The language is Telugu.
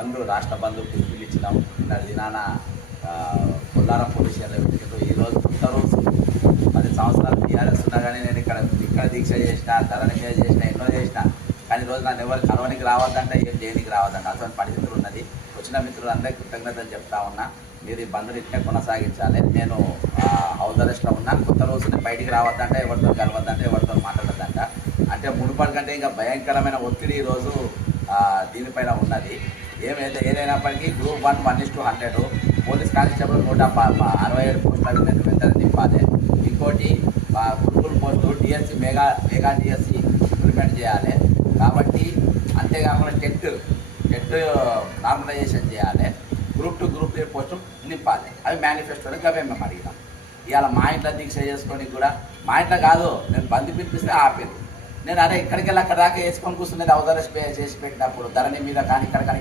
బంధు రాష్ట్ర బంధు పిలుపులు ఇచ్చినాం. నిన్న దినాన కొల్లారం పోలీస్ స్టేషన్లో పెట్టిండ్రు. ఈరోజు కొత్త రోజు 10 సంవత్సరాలు టీఆర్ఎస్ ఉన్నా కానీ నేను ఇక్కడ దీక్ష చేసిన, ధరణి మీద చేసిన, ఎన్నో చేసిన. కానీ ఈరోజు నన్ను ఎవరు కలవనికి రావద్దంటే ఏం చేయడానికి రావద్దంట. అటువంటి పరిస్థితులు ఉన్నది. వచ్చిన మిత్రులందరికీ కృతజ్ఞతలు చెప్తా ఉన్నా. మీరు ఈ బంధుని ఇట్లే కొనసాగించాలి. నేను హౌస్ అరెస్ట్లో ఉన్నా. కొత్త రోజుని బయటికి రావద్దంటే, ఎవరితో కలవద్దంటే, ఎవరితో మాట్లాడద్దంట. అంటే మునుపటి కంటే ఇంకా భయంకరమైన ఒత్తిడి ఈరోజు దీనిపైన ఉన్నది. ఏదైనప్పటికీ గ్రూప్ 1 1:100 పోలీస్ కానిస్టేబుల్ 167 పోస్టులు వెంటనే నింపాలి. ఇంకోటి గురుకుల post DSC mega DSC implement చేయాలి. కాబట్టి అంతేకాకుండా టెట్ నార్మలైజేషన్ చేయాలి. గ్రూప్ 2 గ్రూప్ 3 పోస్టు నింపాలి. అవి మేనిఫెస్టోలో అవే మేము అడిగినాం. ఇవాళ మా ఇంట్లో దీక్ష చేసుకొని కూడా, మా ఇంట్లో కాదు, నేను బంద్ పిలిపిస్తే ఆపేది. నేను ఇక్కడికి వెళ్ళి అక్కడ దాకా వేసుకొని కూర్చునేది. అవసరం చేసి పెట్టినప్పుడు ధరణి మీద కానీ ఇక్కడ కానీ